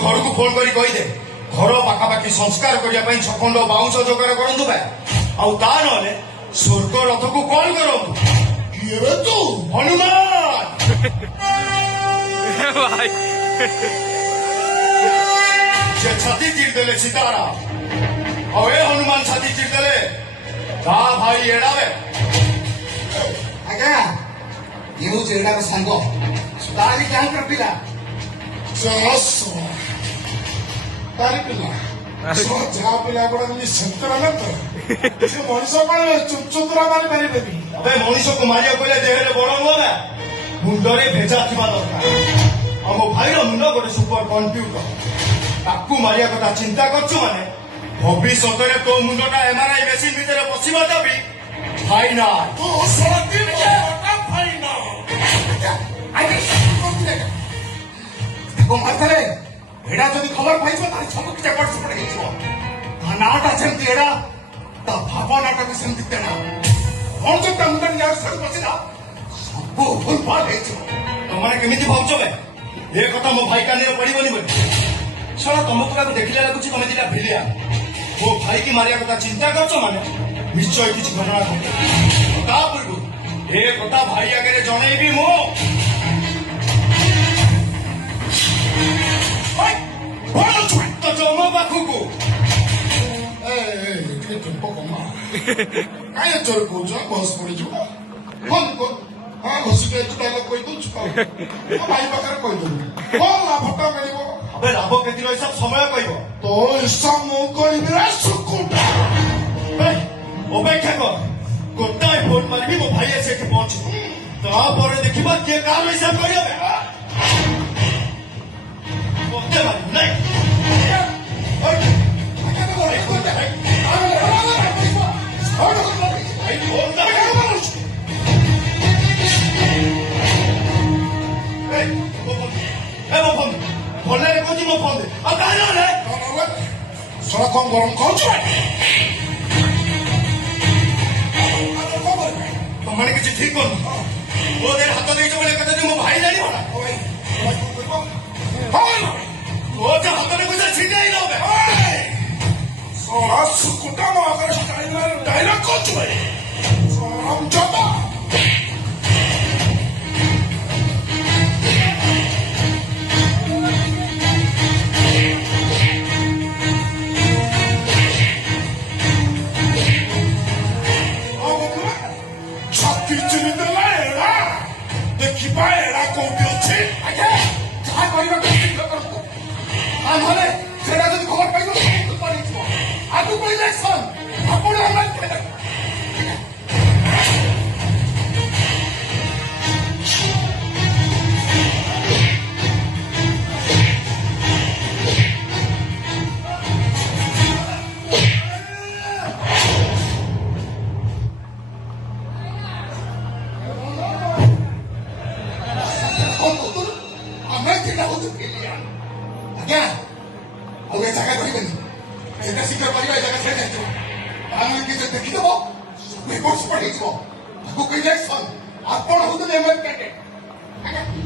घर को फोन करी कहीदे घर पाखापाखि संस्कार करने छखंड बाउंश जोगाड़ करूँ भाई आ ना स्वर्ग रथ को कॉल करूँ किए तू हनुमान से छाती चिर देले सीतारा और ए हनुमान छाती चिर देले ता भाई एड़ावे आज्ञा ये जेड़ा का संग तारी क्या कर पिला तारी पिला जहाँ पिला गुड़ा सत्तर से मनीष कौन चुपचुतरा मारी मारी देवी अबे मनीष को मारिया कहले देहरे बड़ नुहे मुंडरे भेजा थिबा दरकार आ मो भाई रो मुंड गोटे सुपर कंप्यूटर ताकू मारिया कथा चिंता करछु माने भविष्य में तो मुंडटा एमआरआई मेसिन भीतर पशिबा दबी फाइनल तो सड़क के फाइनल देखो माथरे एड़ा जदि खबर पाइछो तारी सब किछ पड़ पड़ हेछो ता नाटा सेमति एड़ा ता भावनाटा भी सेमति तेना कोन जो तंगन यार सब बचिला सब भूल भाल हेछो तुमने केमिति भावछ बे ए कथा मो भाई काने पड़िबनी बोली साला तुमको काको देखिला लागुची तुमे दिला भिलिया मो भाई की मारिया कथा चिंता करछ माने निश्चय किछ घटना घटे ता पूर्व ए कथा भाई आगे जणैबी मो तो जमा पाखुको काय चोर कोच बस पड़ी जो फोन को हां घसी के डायलॉग कोई तो छुपा भाई बकर कोई दो कौन ला फटा मिलिबो अबे लाभ केति रही सब समय कहबो तो इसा मो कोई मेरा सुकुटा ए अपेक्षा कर गोटाए फोन मारबी मो भाई एसे के पहुंची ता परे देखिबा के काल हिसाब करियो बे मारी नहीं सड़क कौन गरम कौन तुमने किसी ठीक कर वो देर हाथ नहीं चले कहते मो भाई जानी होला वो जो हाथ में कुछ छीने ही ना बे सोरा सुकुटा में अगर डायलॉग कौन चुए हम जाता ଆପଣ ହଉଛନ୍ତି ଏମଏଲ କ୍ୟାଣ୍ଡିଡେଟ୍